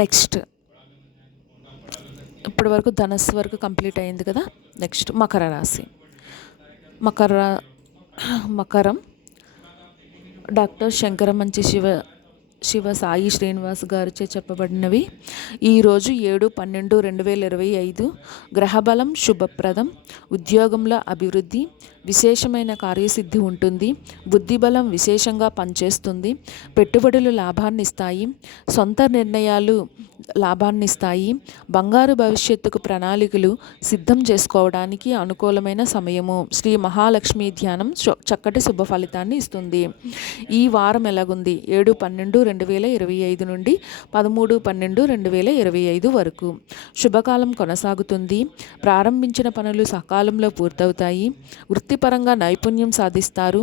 Next ఇప్పటి వరకు ధనస్సు వరకు కంప్లీట్ అయింది కదా. నెక్స్ట్ మకర రాశి. మకర మకరం డాక్టర్ శంకరమంచి శివ సాయి శ్రీనివాస్ గారిచే చెప్పబడినవి. ఈరోజు 7/12/2025 గ్రహబలం శుభప్రదం. ఉద్యోగంలో అభివృద్ధి, విశేషమైన కార్యసిద్ధి ఉంటుంది. బుద్ధిబలం విశేషంగా పనిచేస్తుంది. పెట్టుబడులు లాభాన్ని ఇస్తాయి. సొంత నిర్ణయాలు లాభాన్ని ఇస్తాయి. బంగారు భవిష్యత్తుకు ప్రణాళికలు సిద్ధం చేసుకోవడానికి అనుకూలమైన సమయము. శ్రీ మహాలక్ష్మి ధ్యానం చక్కటి శుభ ఫలితాన్ని ఇస్తుంది. ఈ వారం ఎలాగుంది? 7/12/2025 నుండి 13/12/2025 వరకు శుభకాలం కొనసాగుతుంది. ప్రారంభించిన పనులు సకాలంలో పూర్తవుతాయి. వృత్తిపరంగా నైపుణ్యం సాధిస్తారు.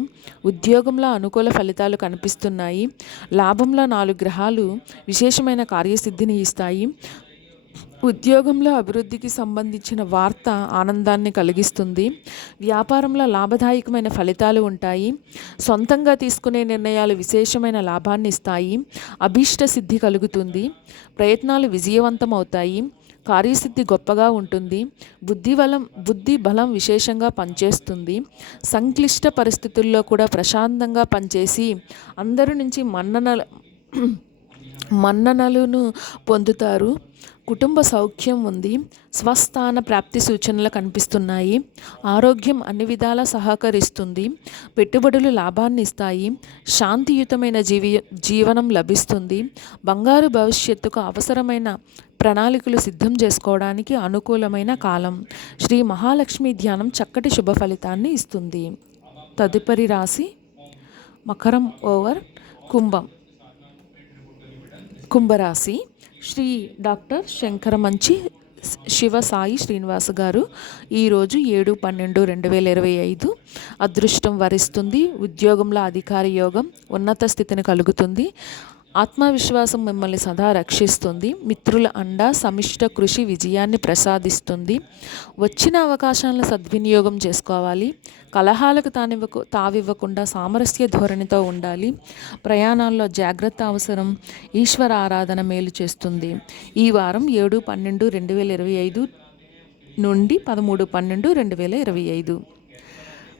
ఉద్యోగంలో అనుకూల ఫలితాలు కనిపిస్తున్నాయి. లాభంలో 4 గ్రహాలు విశేషమైన కార్యసిద్ధిని ఇస్తాయి. ఉద్యోగంలో అభివృద్ధికి సంబంధించిన వార్త ఆనందాన్ని కలిగిస్తుంది. వ్యాపారంలో లాభదాయకమైన ఫలితాలు ఉంటాయి. సొంతంగా తీసుకునే నిర్ణయాలు విశేషమైన లాభాన్ని ఇస్తాయి. అభీష్ట సిద్ధి కలుగుతుంది. ప్రయత్నాలు విజయవంతం అవుతాయి. కార్యసిద్ధి గొప్పగా ఉంటుంది. బుద్ధి బలం విశేషంగా పనిచేస్తుంది. సంక్లిష్ట పరిస్థితుల్లో కూడా ప్రశాంతంగా పనిచేసి అందరి నుంచి మన్ననలను పొందుతారు. కుటుంబ సౌఖ్యం ఉంది. స్వస్థాన ప్రాప్తి సూచనలు కనిపిస్తున్నాయి. ఆరోగ్యం అన్ని విధాలా సహకరిస్తుంది. పెట్టుబడులు లాభాన్ని ఇస్తాయి. శాంతియుతమైన జీవనం లభిస్తుంది. బంగారు భవిష్యత్తుకు అవసరమైన ప్రణాళికలు సిద్ధం చేసుకోవడానికి అనుకూలమైన కాలం. శ్రీ మహాలక్ష్మి ధ్యానం చక్కటి శుభ ఫలితాన్ని ఇస్తుంది. తదుపరి రాశి మకరం ఓవర్ కుంభరాశి. శ్రీ డాక్టర్ శంకరమంచి శివ సాయి శ్రీనివాస్ గారు ఈరోజు 7/12/2025 అదృష్టం వరిస్తుంది. ఉద్యోగంలో అధికార యోగం, ఉన్నత స్థితిని కలుగుతుంది. ఆత్మవిశ్వాసం మిమ్మల్ని సదా రక్షిస్తుంది. మిత్రుల అండ, సమిష్ట కృషి విజయాన్ని ప్రసాదిస్తుంది. వచ్చిన అవకాశాలను సద్వినియోగం చేసుకోవాలి. కలహాలకు తావివ్వకుండా సామరస్య ధోరణితో ఉండాలి. ప్రయాణాల్లో జాగ్రత్త అవసరం. ఈశ్వర ఆరాధన మేలు చేస్తుంది. ఈ వారం 7/12/2025 నుండి 13/12/2025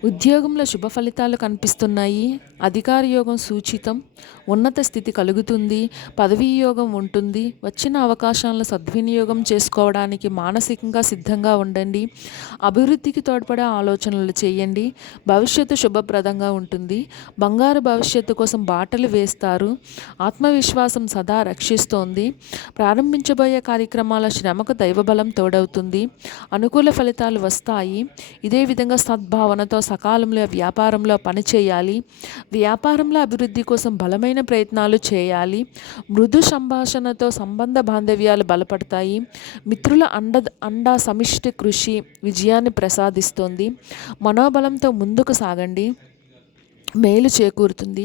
ఉద్యోగంలో శుభ ఫలితాలు కనిపిస్తున్నాయి. అధికార యోగం సూచితం. ఉన్నత స్థితి కలుగుతుంది. పదవీ యోగం ఉంటుంది. వచ్చిన అవకాశాలను సద్వినియోగం చేసుకోవడానికి మానసికంగా సిద్ధంగా ఉండండి. అభివృద్ధికి తోడ్పడే ఆలోచనలు చేయండి. భవిష్యత్తు శుభప్రదంగా ఉంటుంది. బంగారు భవిష్యత్తు కోసం బాటలు వేస్తారు. ఆత్మవిశ్వాసం సదా రక్షిస్తోంది. ప్రారంభించబోయే కార్యక్రమాల శ్రమకు దైవబలం తోడవుతుంది. అనుకూల ఫలితాలు వస్తాయి. ఇదే విధంగా సద్భావనతో సకాలంలో వ్యాపారంలో పనిచేయాలి. వ్యాపారంలో అభివృద్ధి కోసం బలమైన ప్రయత్నాలు చేయాలి. మృదు సంభాషణతో సంబంధ బాంధవ్యాలు బలపడతాయి. మిత్రుల అండ సమిష్టి కృషి విజయాన్ని ప్రసాదిస్తుంది. మనోబలంతో ముందుకు సాగండి. మేలు చేకూరుతుంది.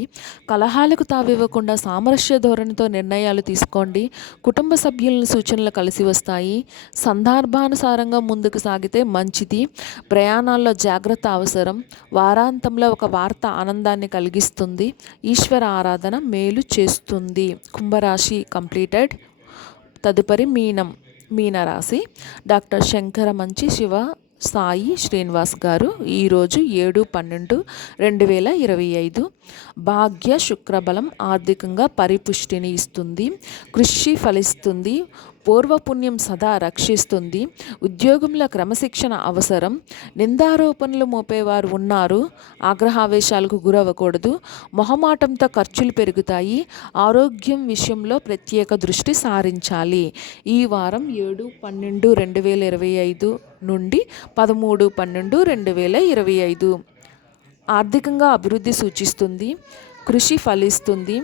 కలహాలకు తావివ్వకుండా సామరస్య ధోరణితో నిర్ణయాలు తీసుకోండి. కుటుంబ సభ్యుల సూచనలు కలిసి వస్తాయి. సందర్భానుసారంగా ముందుకు సాగితే మంచిది. ప్రయాణాల్లో జాగ్రత్త అవసరం. వారాంతంలో ఒక వార్త ఆనందాన్ని కలిగిస్తుంది. ఈశ్వర ఆరాధన మేలు చేస్తుంది. కుంభరాశి కంప్లీటెడ్. తదుపరి మీనరాశి. డాక్టర్ శంకరమంచి శివ సాయి శ్రీనివాస్ గారు ఈరోజు 7/12/2025 భాగ్య శుక్రబలం ఆర్థికంగా పరిపుష్టిని ఇస్తుంది. కృషి ఫలిస్తుంది. పూర్వపుణ్యం సదా రక్షిస్తుంది. ఉద్యోగంలో క్రమశిక్షణ అవసరం. నిందారోపణలు మోపేవారు ఉన్నారు. ఆగ్రహావేశాలకు గురవ్వకూడదు. మొహమాటంతో ఖర్చులు పెరుగుతాయి. ఆరోగ్యం విషయంలో ప్రత్యేక దృష్టి సారించాలి. ఈ వారం 7/12/2025 నుండి 13/12/2025 ఆర్థికంగా అభివృద్ధి సూచిస్తుంది. కృషి ఫలిస్తుంది.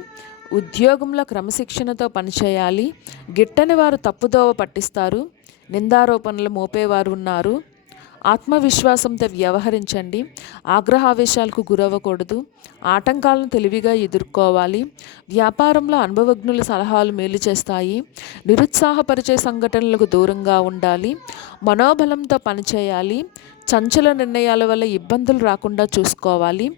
ఉద్యోగంలో క్రమశిక్షణతో పనిచేయాలి. గిట్టని వారు తప్పుదోవ పట్టిస్తారు. నిందారోపణలు మోపేవారు ఉన్నారు. ఆత్మవిశ్వాసంతో వ్యవహరించండి. ఆగ్రహావేశాలకు గురవ్వకూడదు. ఆటంకాలను తెలివిగా ఎదుర్కోవాలి. వ్యాపారంలో అనుభవజ్ఞుల సలహాలు మేలు చేస్తాయి. నిరుత్సాహపరిచే సంఘటనలకు దూరంగా ఉండాలి. మనోబలంతో పనిచేయాలి. చంచల నిర్ణయాల వల్ల ఇబ్బందులు రాకుండా చూసుకోవాలి.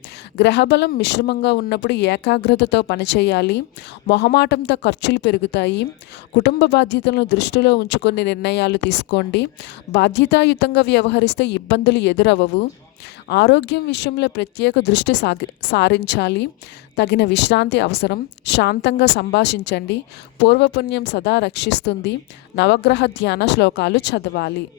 గ్రహబలం మిశ్రమంగా ఉన్నప్పుడు ఏకాగ్రతతో పనిచేయాలి. మొహమాటంతో ఖర్చులు పెరుగుతాయి. కుటుంబ బాధ్యతలను దృష్టిలో ఉంచుకొని నిర్ణయాలు తీసుకోండి. బాధ్యతాయుతంగా వ్యవహరిస్తే ఇబ్బందులు ఎదురవవు. ఆరోగ్యం విషయంలో ప్రత్యేక దృష్టి సారించాలి. తగిన విశ్రాంతి అవసరం. శాంతంగా సంభాషించండి. పూర్వపుణ్యం సదా రక్షిస్తుంది. నవగ్రహ ధ్యాన శ్లోకాలు చదవాలి.